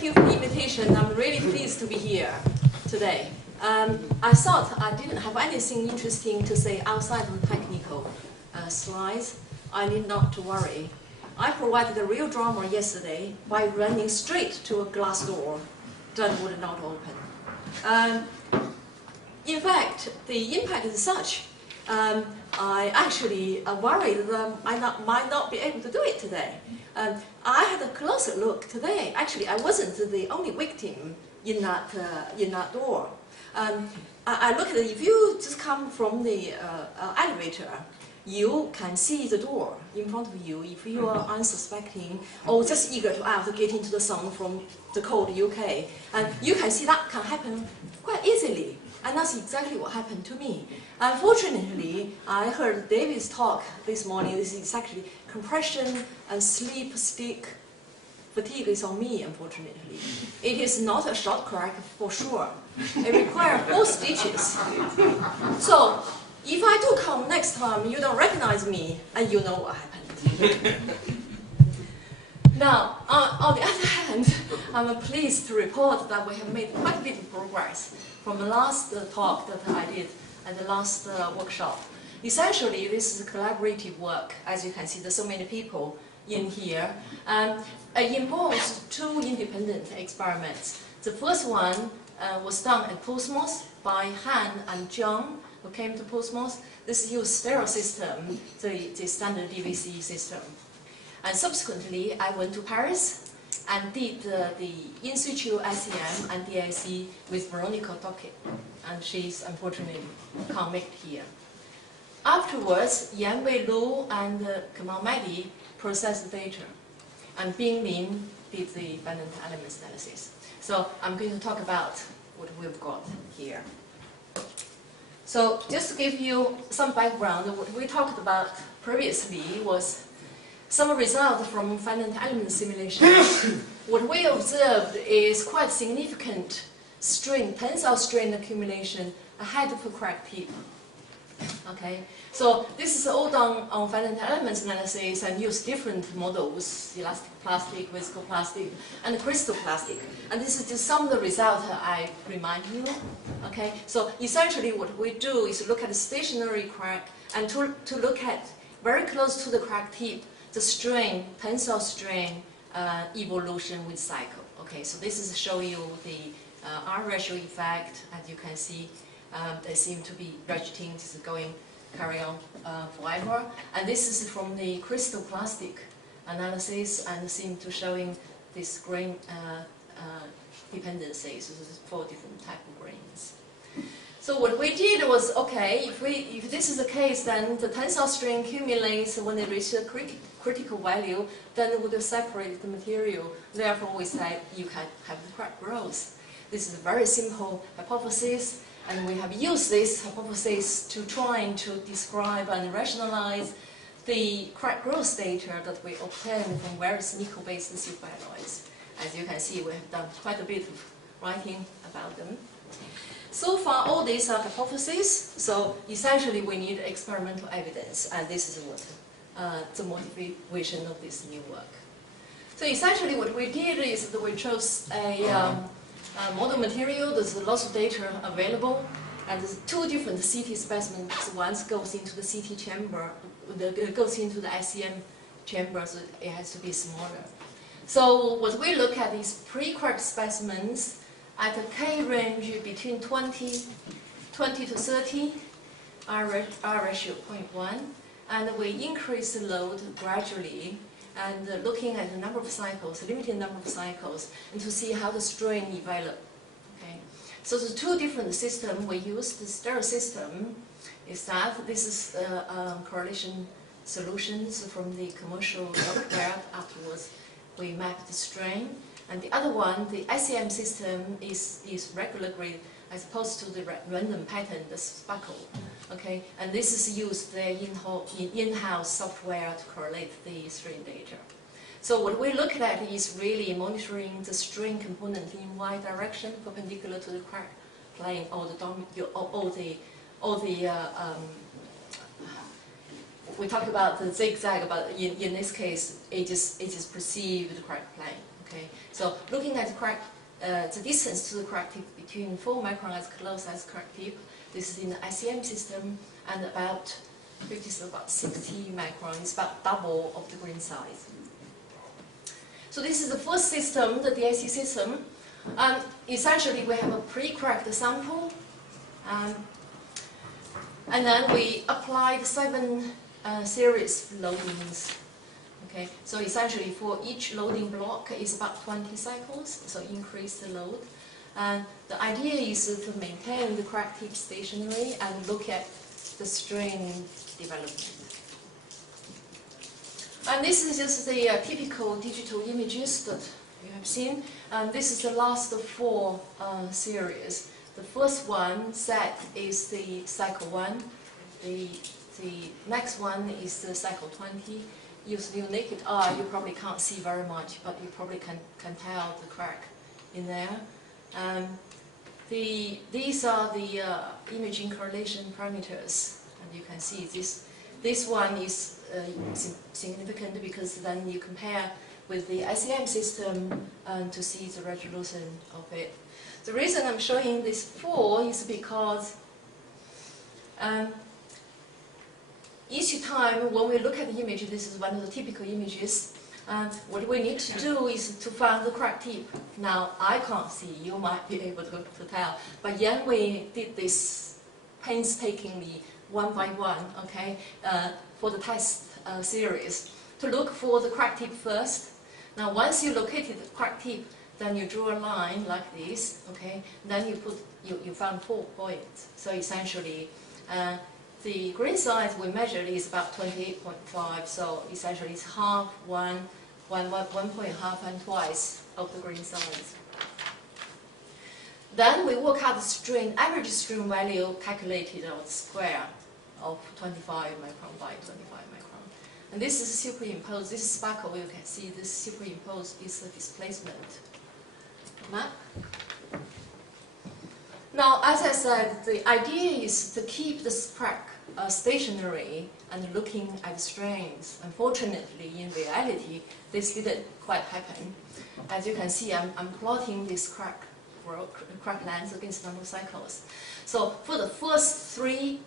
thank you for the invitation. I'm really pleased to be here today. I thought I didn't have anything interesting to say outside of the technical slides. I need not to worry. I provided the real drama yesterday by running straight to a glass door that would not open. In fact, the impact is such. I actually worried that I might not be able to do it today. I had a closer look today. Actually, I wasn't the only victim in that door. I looked at it. If you just come from the elevator, you can see the door in front of you if you are unsuspecting or just eager to get into the sun from the cold UK. And you can see that can happen quite easily. And that's exactly what happened to me. Unfortunately, I heard David's talk this morning. This is actually compression and sleep stick fatigue is on me, unfortunately. It is not a short crack for sure. It requires 4 stitches. So, if I do come next time, you don't recognize me, and you know what happened. Now, on the other hand, I'm pleased to report that we have made quite a bit of progress from the last talk that I did and the last workshop. Essentially, this is a collaborative work. As you can see, there's so many people in here. It involves 2 independent experiments. The first one was done at Postmos by Han and John, who came to Postmos. This used stereo system, the standard DVC system. And subsequently, I went to Paris and did the in situ SEM and DIC with Veronica Dockett. And she's unfortunately can't make it here. Afterwards, Yanwei Lu and Kamal Mahdi processed the data. And Bing Lin did the abundant elements analysis. So I'm going to talk about what we've got here. So just to give you some background, what we talked about previously was some result from finite element simulation. What we observed is quite significant strain, tensile strain accumulation ahead of a crack tip. Okay, so this is all done on finite elements analysis and use different models: elastic plastic, viscoplastic, and crystal plastic. And this is just some of the results I remind you. Okay, so essentially what we do is look at the stationary crack and to look at very close to the crack tip, the strain, tensile strain evolution with cycle. Okay, so this is show you the R ratio effect. As you can see, they seem to be ratcheting, this is going carry on forever. And this is from the crystal plastic analysis and seem to showing this grain dependencies. So this is 4 different type of grains. So what we did was, okay, if this is the case, then the tensile strain accumulates when it reaches a critical value, then it would separate the material. Therefore, we said you can have the crack growth. This is a very simple hypothesis, and we have used this hypothesis to try to describe and rationalize the crack growth data that we obtained from various nickel-based superalloys. As you can see, we have done quite a bit of writing about them. So far, all these are hypotheses, so essentially we need experimental evidence, and this is what the motivation of this new work. So essentially what we did is that we chose a model material. There's lots of data available, and there's 2 different CT specimens. One goes into the CT chamber, goes into the SEM chamber, so it has to be smaller. So what we look at is pre-cracked specimens at a K range between 20 to 30, R ratio 0.1, and we increase the load gradually, and looking at the number of cycles, limited number of cycles, and to see how the strain develop. Okay, so the 2 different systems we use. The stereo system is that this is correlation solutions from the commercial software. Afterwards, we map the strain. And the other one, the SEM system, is regular grid as opposed to the random pattern, the sparkle. Okay, and this is used the in-house software to correlate the strain data. So what we look at is really monitoring the strain component in Y direction, perpendicular to the crack plane, or we talk about the zigzag, but in this case, it is perceived crack plane. Okay, so looking at the distance to the crack tip between 4 micron as close as crack tip, this is in the ICM system, and about 60 micron is about double of the grain size. So this is the first system, the DIC system. Essentially, we have a pre-cracked sample, and then we applied 7 series loadings. Okay, so essentially for each loading block is about 20 cycles, so increase the load. And the idea is to maintain the crack tip stationary and look at the strain development. And this is just the typical digital images that you have seen. And this is the last 4 series. The first one set is the cycle 1. The next one is the cycle 20. Using your naked eye, you probably can't see very much, but you probably can tell the crack in there. These are the imaging correlation parameters, and you can see this one is significant because then you compare with the ICM system to see the resolution of it. The reason I'm showing this 4 is because each time when we look at the image, this is one of the typical images, what we need to do is to find the crack tip. Now, I can't see, you might be able to tell, but then we did this painstakingly, one by one, okay, for the test series, to look for the crack tip first. Now, once you located the crack tip, then you draw a line like this, okay, then you found 4 points. So essentially, the grain size we measured is about 28.5, so essentially it's half, 1.5 and twice of the grain size. Then we work out the strain, average strain value calculated on the square of 25 micron by 25 micron. And this is superimposed, this is sparkle, you can see this superimposed is the displacement map. Now, as I said, the idea is to keep this crack stationary and looking at strains. Unfortunately, in reality, this didn't quite happen. As you can see, I'm plotting this crack length against number of cycles. So for the first 3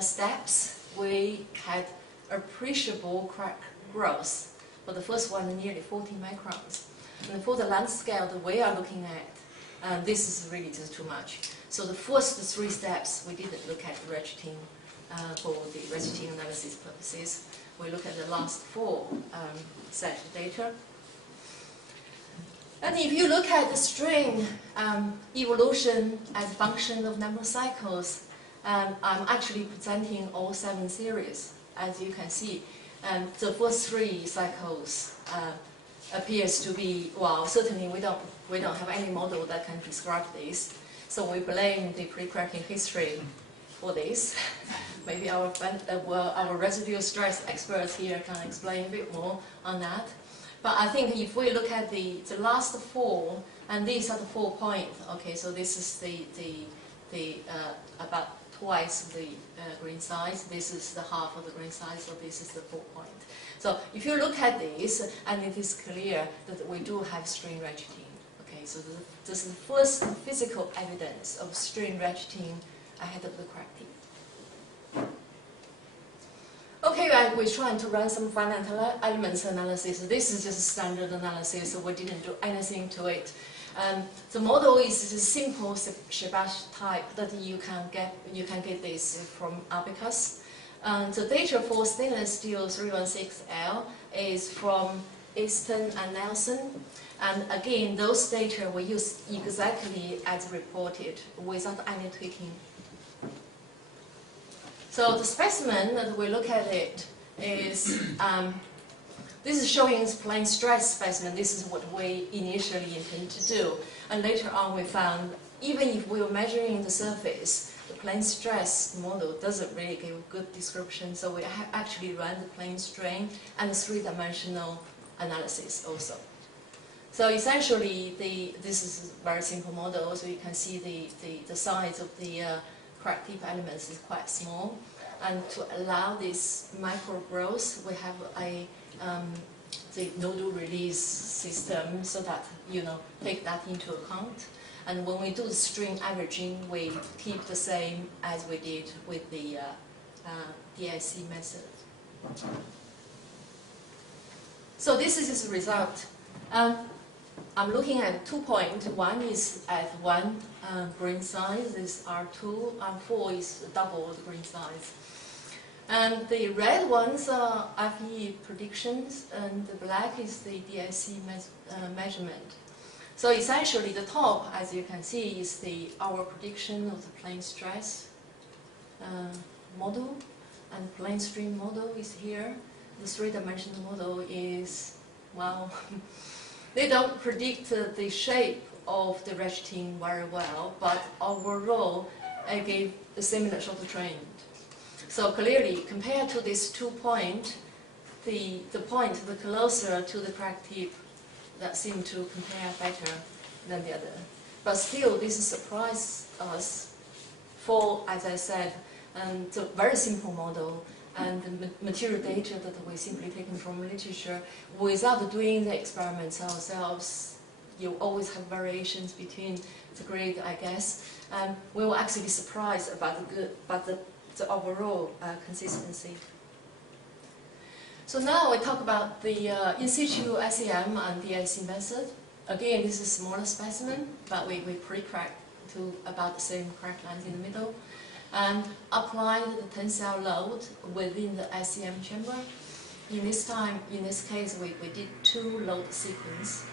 steps, we had appreciable crack growth. For the first one, nearly 40 microns. And for the length scale that we are looking at, this is really just too much. So the first 3 steps, we didn't look at ratcheting for the ratcheting analysis purposes. We look at the last 4 set data. And if you look at the strain evolution as a function of number of cycles, I'm actually presenting all 7 series. As you can see, the first 3 cycles appears to be, well, certainly we don't have any model that can describe this. So we blame the pre-cracking history for this. Maybe our residual stress experts here can explain a bit more on that. But I think if we look at the last 4, and these are the 4 points, okay, so this is the about twice the grain size, this is the half of the grain size, so this is the 4 point. So if you look at this, and it is clear that we do have strain ratcheting. Okay, so this is the first physical evidence of strain ratcheting ahead of the crack tip. Okay, we're trying to run some finite elements analysis. This is just a standard analysis, so we didn't do anything to it. The model is a simple Sebash type that you can get this from Abacus. The data for stainless steel 316L is from Easton and Nelson. And again, those data we use exactly as reported without any tweaking. So the specimen that we look at it is, this is showing plane stress specimen. This is what we initially intended to do. And later on we found, even if we were measuring the surface, the plane stress model doesn't really give a good description. So we actually ran the plane strain and 3-dimensional analysis also. So essentially, this is a very simple model. So you can see the size of the crack tip elements is quite small. And to allow this micro growth, we have a the nodal release system, so that take that into account. And when we do the string averaging, we keep the same as we did with the DIC method. So this is the result. I'm looking at 2 points. One is at 1 grain size, this R2, and 4 is double the grain size. And the red ones are FE predictions, and the black is the DIC measurement. So essentially the top, as you can see, is our prediction of the plane stress model, and plane stream model is here. The 3-dimensional model is, well, they don't predict the shape of the ratcheting very well, but overall it gave a similar sort of trend. So clearly, compared to this 2 point, the point the closer to the crack tip, that seemed to compare better than the other. But still, this surprised us for, as I said, the very simple model and the material data that we simply taken from literature without doing the experiments ourselves. You always have variations between the grade, I guess. We were actually surprised about the overall consistency. So now we talk about the in situ SEM and DIC method. Again, this is a smaller specimen, but we pre-cracked to about the same crack length in the middle, and applied the tensile load within the SEM chamber. In this case, we did 2 load sequence.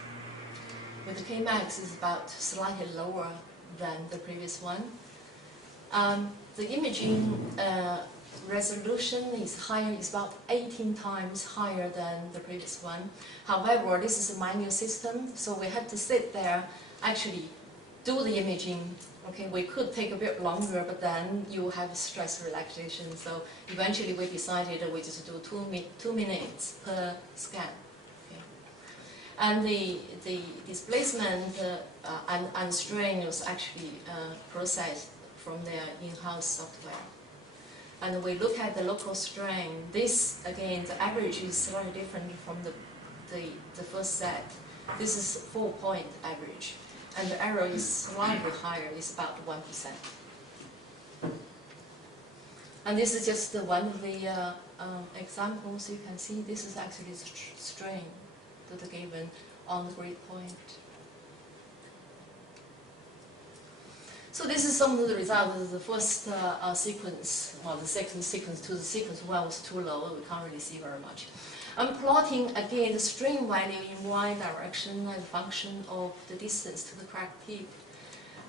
With the Kmax is about slightly lower than the previous one. The imaging resolution is higher, is about 18 times higher than the previous one. However, this is a manual system, so we had to sit there, actually do the imaging. Okay, we could take a bit longer, but then you have stress relaxation. So eventually we decided we just do 2 minutes per scan. Okay. And the displacement and strain was actually processed from their in-house software. And we look at the local strain. This, again, the average is slightly different from the first set. This is 4-point average. And the error is slightly higher, it's about 1%. And this is just one of the examples. You can see this is actually the strain that are given on the grid point. So this is some of the results of the first sequence, well, the second sequence to the sequence 1 was too low, we can't really see very much. I'm plotting again the strain value in y direction as a function of the distance to the crack tip.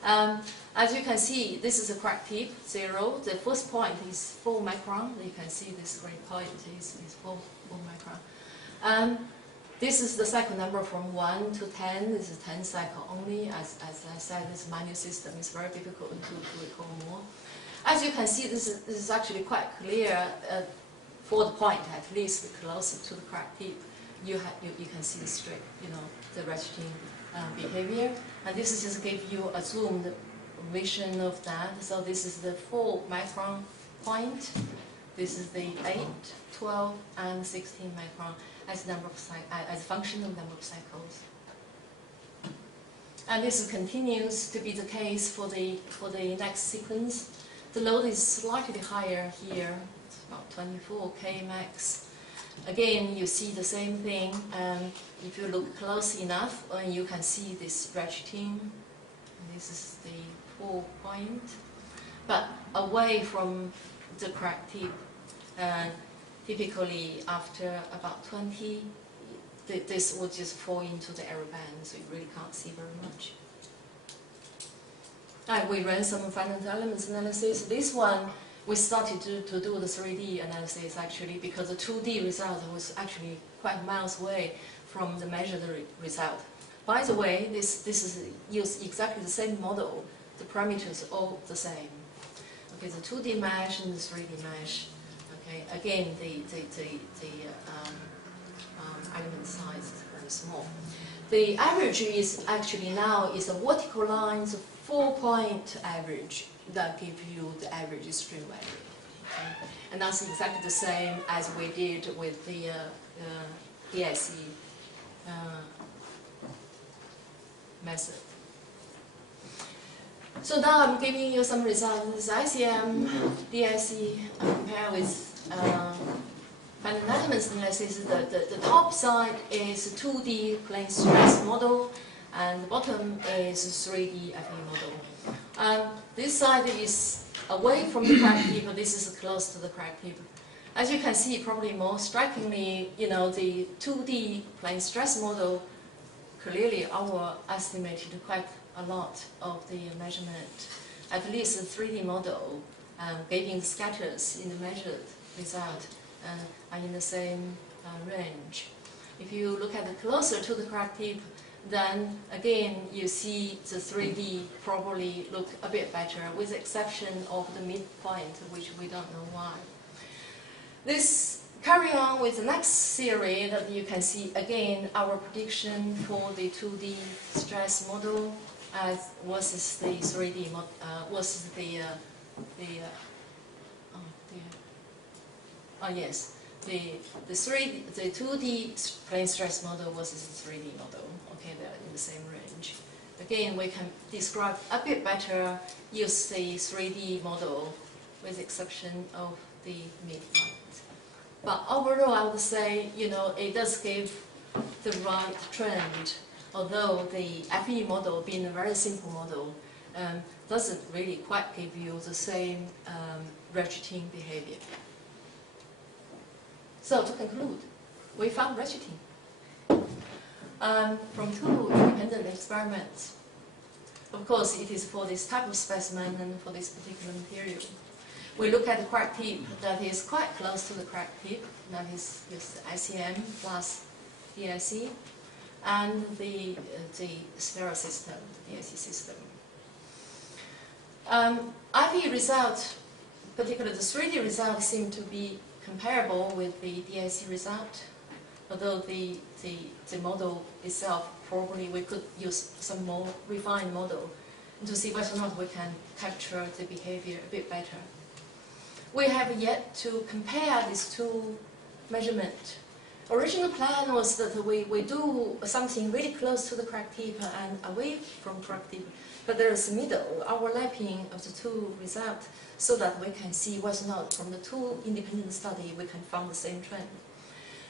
As you can see, this is a crack tip, 0. The first point is 4 micron. You can see this grade point is 4 micron. This is the cycle number from 1 to 10. This is 10 cycle only. As I said, this manual system is very difficult to recall more. As you can see, this is actually quite clear. For the point, at least closer to the crack tip, you can see the straight, the ratcheting behavior. And this is just give you a zoomed vision of that. So this is the 4 micron point. This is the 8, 12, and 16 micron as a function of number of cycles. And this continues to be the case for the next sequence. The load is slightly higher here. About 24 Kmax. Again, you see the same thing. If you look close enough, you can see this ratcheting. This is the 4 point, but away from the crack tip. Typically, after about 20, this will just fall into the error band, so you really can't see very much. We ran some finite elements analysis. This one, we started to do the 3D analysis actually, because the 2D result was actually quite miles away from the measured result. By the way, this is use exactly the same model. The parameters are all the same. Okay, the 2D mesh and the 3D mesh. Okay, again, the element size is very small. The average is actually now is a vertical line, so 4-point average that gives you the average stream value. Okay? And that's exactly the same as we did with the DIC method. So now I'm giving you some results. ICM, DIC, compare with finite elements analysis. The top side is 2D plane stress model, and the bottom is 3D FE model. This side is away from the crack tip, this is close to the crack tip. As you can see, probably more strikingly, the 2D plane stress model clearly overestimated quite a lot of the measurement. At least the 3D model, giving scatters in the measured result, are in the same range. If you look at it closer to the crack tip, then again you see the 3D probably look a bit better, with the exception of the midpoint, which we don't know why. This carry on with the next theory that you can see again our prediction for the 2D stress model as versus the 3D versus the 2D plane stress model versus the 3D model. Okay, they're in the same range. Again, we can describe a bit better, use the 3D model with the exception of the midpoint. But overall, I would say, it does give the right trend, although the FE model, being a very simple model, doesn't really quite give you the same ratcheting behavior. So to conclude, we found ratcheting from 2 independent experiments. Of course, it is for this type of specimen and for this particular material. We look at the crack tip that is quite close to the crack tip, that is this ICM plus DIC, and the spiral system, the DIC system. FE result, particularly the 3D result, seem to be comparable with the DIC result, although the model itself, probably we could use some more refined model to see whether or not we can capture the behavior a bit better. We have yet to compare these two measurements. Original plan was that we do something really close to the crack tip and away from crack tip, but there is a middle overlapping of the two results so that we can see whether or not from the two independent studies we can find the same trend.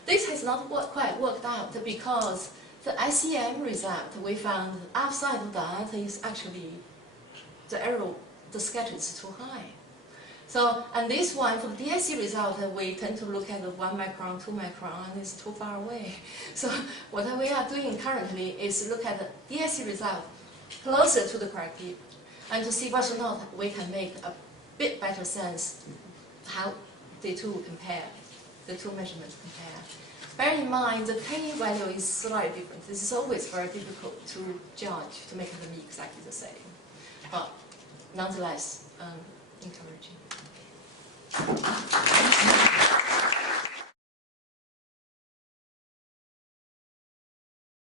This has not quite worked out because the ICM result we found outside of that is actually the error, the scatter is too high. So, and this one, for the DIC result, we tend to look at the 1 micron, 2 micron, and it's too far away. So what we are doing currently is look at the DIC result closer to the crack tip and to see whether or not we can make a bit better sense how the two compare, the two measurements compare. Bear in mind, the K value is slightly different. This is always very difficult to judge, to make them exactly the same. But nonetheless, encouraging.